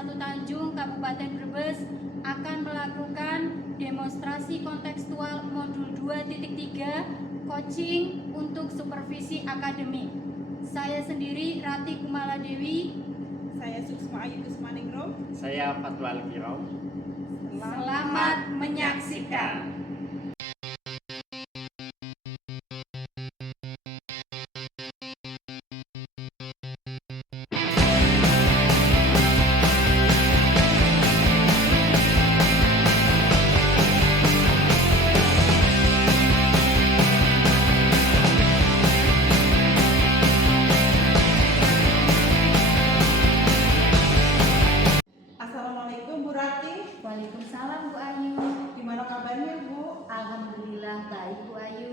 1 Tanjung, Kabupaten Brebes akan melakukan demonstrasi kontekstual modul 2.3 coaching untuk supervisi akademik. Saya sendiri Rati Kumala Dewi. Saya Suksma Ayu Kusmaningrum. Saya Fatwal Kirau. Selamat menyaksikan. Assalamualaikum Bu Rati. Waalaikumsalam Bu Ayu. Gimana kabarnya Bu? Alhamdulillah baik Bu Ayu.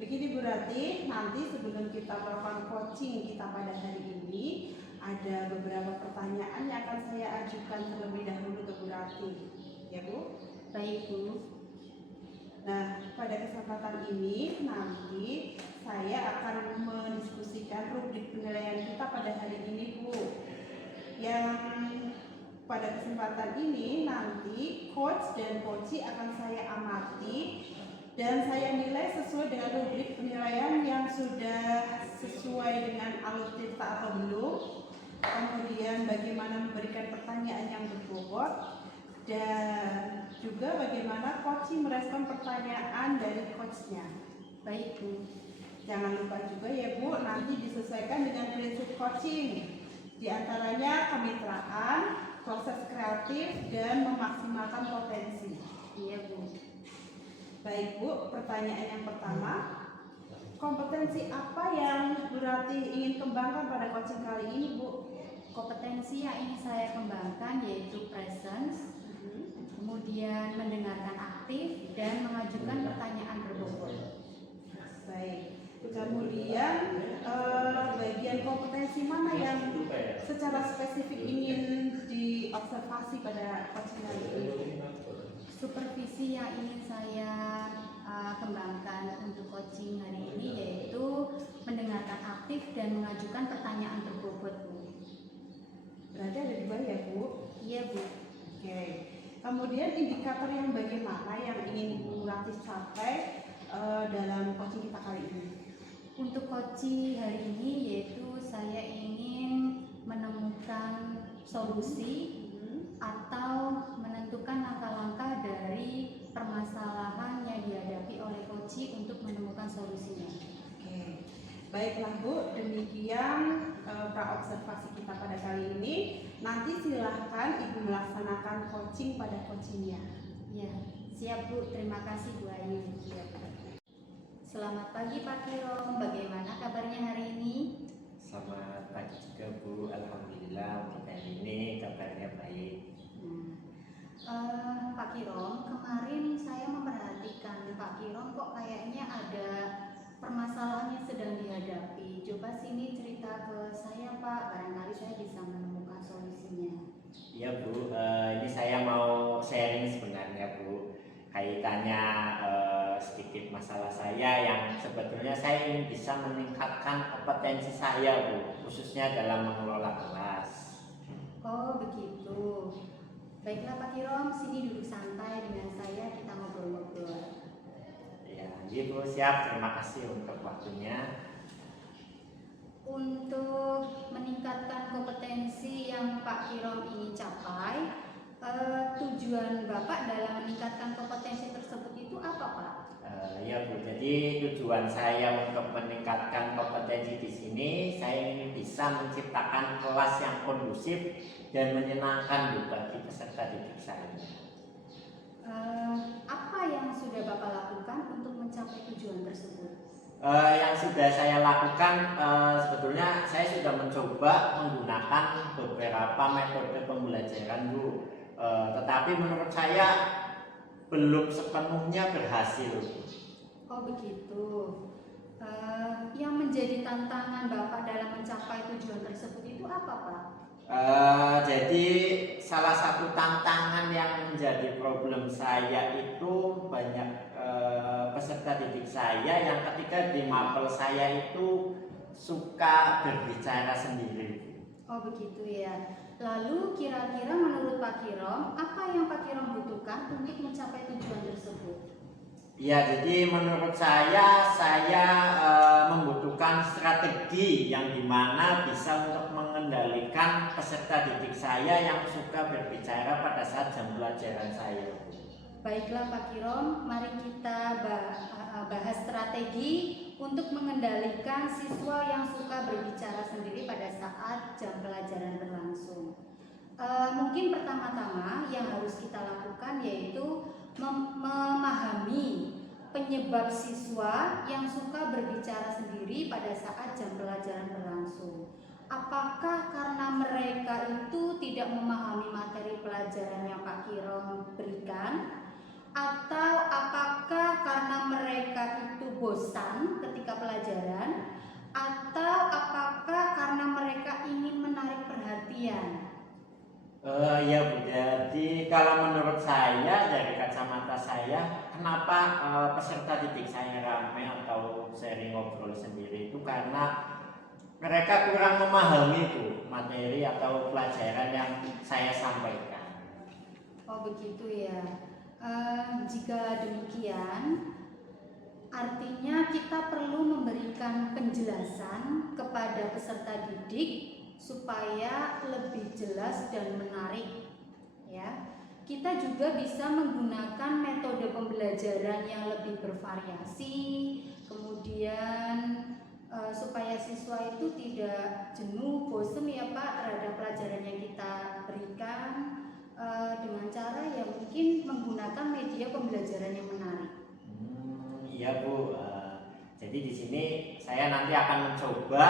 Begini Bu Rati, nanti sebelum kita melakukan coaching kita pada hari ini, ada beberapa pertanyaan yang akan saya ajukan terlebih dahulu ke Bu Rati. Ya Bu? Baik Bu. Nah, pada kesempatan ini nanti saya akan mendiskusikan rubrik penilaian kita pada hari ini Bu. Yang pada kesempatan ini nanti coach dan coachee akan saya amati dan saya nilai sesuai dengan rubrik penilaian yang sudah sesuai dengan alutsista atau belum. Kemudian bagaimana memberikan pertanyaan yang berbobot dan juga bagaimana coachee merespon pertanyaan dari coachnya. Baik Bu. Jangan lupa juga ya Bu, nanti disesuaikan dengan prinsip coaching. Di antaranya kemitraan, proses kreatif, dan memaksimalkan potensi. Iya Bu. Baik Bu, pertanyaan yang pertama, kompetensi apa yang Bu Rati ingin kembangkan pada coaching kali ini Bu? Kompetensi yang ingin saya kembangkan yaitu presence, kemudian mendengarkan aktif dan mengajukan pertanyaan berbobot. Baik. Kemudian bagian kompetensi mana yang secara spesifik ingin diobservasi pada coaching kali ini? Supervisi yang ingin saya kembangkan untuk coaching hari ini yaitu mendengarkan aktif dan mengajukan pertanyaan berbobot Bu. Berarti ada dua ya Bu? Iya Bu. Oke. Kemudian indikator yang bagaimana yang ingin Bu Rati capai dalam coaching kita kali ini? Untuk coaching hari ini yaitu saya ingin menemukan solusi atau menentukan langkah-langkah dari permasalahan yang dihadapi oleh coaching untuk menemukan solusinya. Oke. Baiklah Bu, demikian praobservasi kita pada kali ini. Nanti silahkan Ibu melaksanakan coaching pada coachingnya. Ya, siap Bu. Terima kasih Bu Ayu. Selamat pagi Pak Kirom, bagaimana kabarnya hari ini? Selamat pagi juga Bu. Alhamdulillah untuk hari ini kabarnya baik. Pak Kirom, kemarin saya memperhatikan Pak Kirom kok kayaknya ada permasalahan yang sedang dihadapi. Coba sini cerita ke saya Pak, barangkali saya bisa menemukan solusinya. Iya Bu, ini saya mau sharing sebenarnya Bu. Kaitannya sedikit masalah saya yang sebetulnya saya ingin bisa meningkatkan kompetensi saya Bu, khususnya dalam mengelola kelas. Oh begitu. Baiklah Pak Kirom, sini duduk santai dengan saya, kita ngobrol-ngobrol. Ya, iya Bu, siap. Terima kasih untuk waktunya. Untuk meningkatkan kompetensi yang Pak Kirom ingin capai, tujuan Bapak dalam meningkatkan kompetensi tersebut itu apa Pak? Ya Bu, jadi tujuan saya untuk meningkatkan kompetensi di sini, saya ingin bisa menciptakan kelas yang kondusif dan menyenangkan Bu bagi peserta didik saya. Apa yang sudah Bapak lakukan untuk mencapai tujuan tersebut? Yang sudah saya lakukan, sebetulnya saya sudah mencoba menggunakan beberapa metode pembelajaran Bu, tetapi menurut saya belum sepenuhnya berhasil. Oh begitu. Yang menjadi tantangan Bapak dalam mencapai tujuan tersebut itu apa Pak? Jadi salah satu tantangan yang menjadi problem saya itu banyak peserta didik saya yang ketika di mapel saya itu suka berbicara sendiri. Oh begitu ya. Lalu kira-kira menurut Pak Kirom, apa yang Pak Kirom butuhkan untuk mencapai tujuan tersebut? Ya, jadi menurut saya membutuhkan strategi yang dimana bisa untuk mengendalikan peserta didik saya yang suka berbicara pada saat jam pelajaran saya. Baiklah Pak Kirom, mari kita bahas strategi untuk mengendalikan siswa yang suka berbicara sendiri pada saat jam pelajaran berlangsung. Mungkin pertama-tama yang harus kita lakukan yaitu memahami penyebab siswa yang suka berbicara sendiri pada saat jam pelajaran berlangsung. Apakah karena mereka itu tidak memahami materi pelajaran yang Pak Kirom berikan? Atau apakah karena mereka itu bosan ketika pelajaran? Atau apakah karena mereka ingin menarik perhatian? Ya Bu, jadi kalau menurut saya dari kacamata saya, kenapa peserta didik saya ramai atau sering ngobrol sendiri itu karena mereka kurang memahami itu materi atau pelajaran yang saya sampaikan. Oh begitu ya. Jika demikian, artinya kita perlu memberikan penjelasan kepada peserta didik supaya lebih jelas dan menarik ya. Kita juga bisa menggunakan metode pembelajaran yang lebih bervariasi, kemudian supaya siswa itu tidak jenuh, bosan ya Pak terhadap pelajaran yang kita berikan, dengan cara yang mungkin menggunakan media pembelajaran yang menarik. Iya Bu, jadi di sini saya nanti akan mencoba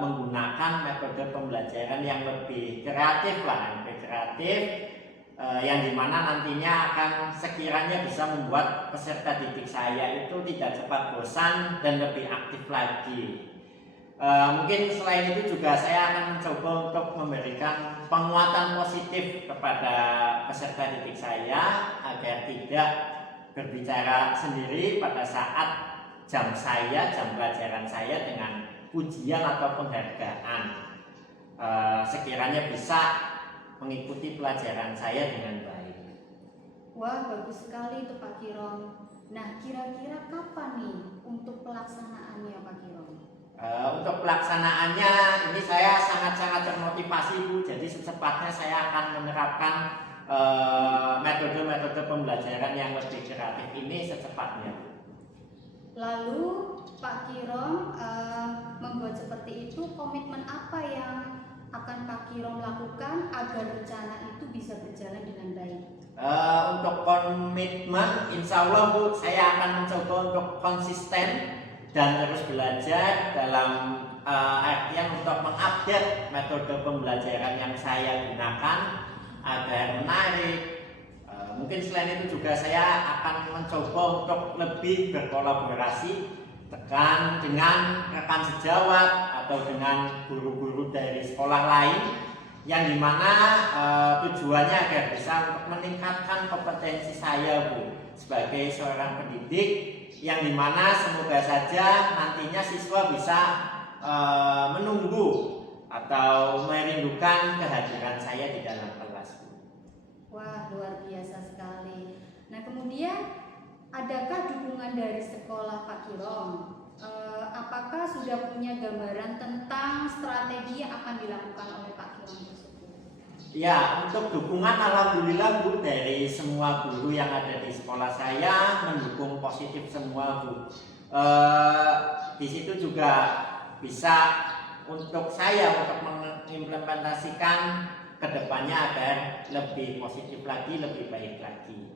menggunakan metode pembelajaran yang lebih kreatif yang dimana nantinya akan sekiranya bisa membuat peserta didik saya itu tidak cepat bosan dan lebih aktif lagi. Mungkin selain itu juga saya akan mencoba untuk memberikan penguatan positif kepada peserta didik saya agar tidak berbicara sendiri pada saat jam pelajaran saya dengan pujian atau penghargaan. Sekiranya bisa mengikuti pelajaran saya dengan baik. Wah, bagus sekali itu Pak Kirom. Nah, kira-kira kapan nih untuk pelaksanaannya Pak Kirom? Untuk pelaksanaannya ini saya sangat-sangat termotivasi Bu. Jadi secepatnya saya akan menerapkan metode-metode pembelajaran yang lebih kreatif ini secepatnya. Lalu Pak Kirom membuat seperti itu, komitmen apa yang akan Pak Kirom lakukan agar rencana itu bisa berjalan dengan baik? Untuk komitmen, insya Allah Bu, saya akan mencoba untuk konsisten dan terus belajar dalam artian untuk mengupdate metode pembelajaran yang saya gunakan agar menarik. Mungkin selain itu juga saya akan mencoba untuk lebih berkolaborasi dengan rekan sejawat atau dengan guru-guru dari sekolah lain yang dimana tujuannya agar bisa untuk meningkatkan kompetensi saya Bu sebagai seorang pendidik, yang dimana semoga saja nantinya siswa bisa menunggu atau merindukan kehadiran saya di dalam kelas. Wah, luar biasa sekali. Nah, kemudian adakah dukungan dari sekolah Pak Kirom? Apakah sudah punya gambaran tentang strategi yang akan dilakukan oleh Pak Kirom tersebut? Ya, untuk dukungan alhamdulillah Bu, dari semua guru yang ada di sekolah saya mendukung positif semua Bu. Di situ juga bisa untuk saya untuk mengimplementasikan kedepannya agar lebih positif lagi, lebih baik lagi.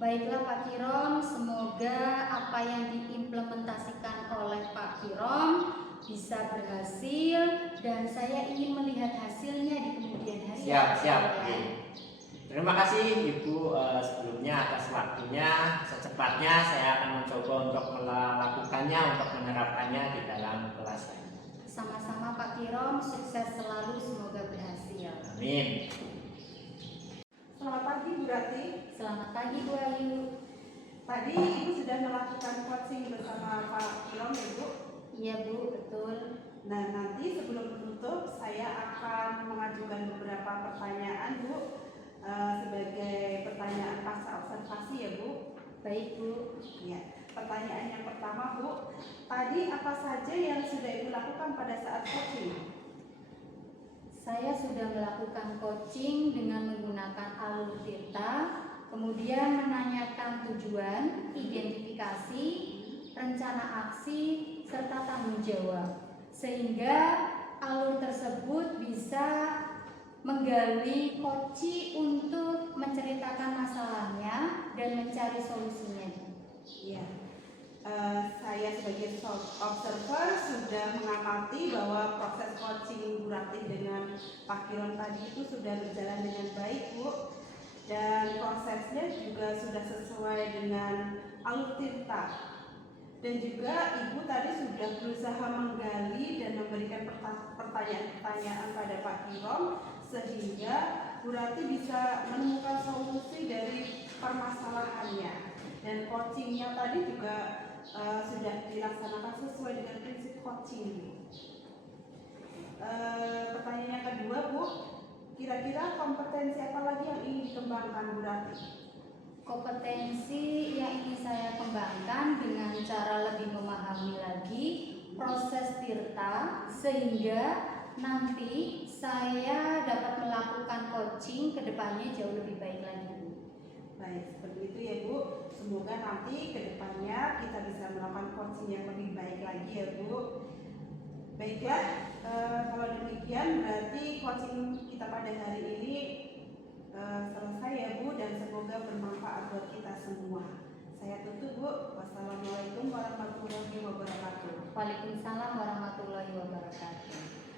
Baiklah Pak Kirom, semoga apa yang diimplementasikan oleh Pak Kirom bisa berhasil dan saya ingin melihat hasilnya di kemudian hari. Siap. Terima kasih Ibu sebelumnya atas waktunya. Secepatnya saya akan mencoba untuk melakukannya, untuk menerapkannya di dalam kelas saya. Sama-sama Pak Kirom, sukses selalu, semoga berhasil. Amin. Selamat pagi Bu Rati. Selamat pagi Bu Ayu. Tadi Ibu sudah melakukan coaching bersama Pak Kirom ya Bu? Iya Bu, betul. Nah nanti sebelum penutup saya akan mengajukan beberapa pertanyaan Bu, sebagai pertanyaan pasca observasi ya Bu. Baik Bu. Ya, pertanyaan yang pertama Bu, tadi apa saja yang sudah Ibu lakukan pada saat coaching? Saya sudah melakukan coaching dengan menggunakan alur Tirta, kemudian menanyakan tujuan, identifikasi, rencana aksi, serta tanggung jawab, sehingga alur tersebut bisa menggali coach untuk menceritakan masalahnya dan mencari solusinya. Ya, saya sebagai observer sudah mengamati bahwa proses coaching Bu Ratih dengan Pak Kiron tadi itu sudah berjalan dengan baik Bu, dan prosesnya juga sudah sesuai dengan alur Tirta. Dan juga Ibu tadi sudah berusaha menggali dan memberikan pertanyaan-pertanyaan pada Pak Kiron sehingga Bu Ratih bisa menemukan solusi dari permasalahannya. Dan coachingnya tadi juga sudah dilaksanakan sesuai dengan prinsip coaching. Pertanyaan yang kedua Bu, kira-kira kompetensi apa lagi yang ingin dikembangkan Bu Ratih? Kompetensi yang ingin saya kembangkan dengan cara lebih memahami lagi proses Tirta sehingga nanti saya dapat melakukan coaching ke depannya jauh lebih baik lagi. Baik, seperti itu ya Bu. Semoga nanti ke depannya kita bisa melakukan coaching yang lebih baik lagi ya Bu. Baiklah, kalau demikian berarti coaching kita pada hari ini selesai ya Bu, dan semoga bermanfaat buat kita semua. Saya tutup Bu. Wassalamualaikum warahmatullahi wabarakatuh. Waalaikumsalam warahmatullahi wabarakatuh.